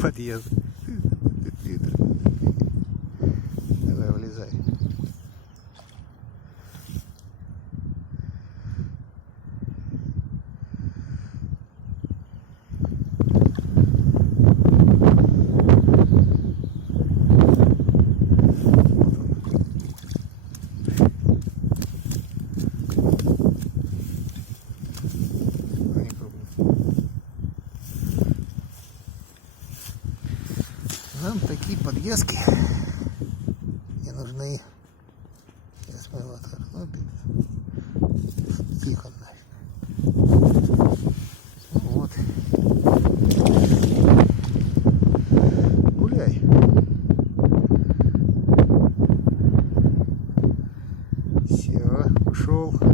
подъезд. Ветер. Давай, влезай. Нам такие подвески не нужны. Сейчас мы его отвернем. Тихо нафиг. Ну вот. Гуляй. Все, ушел.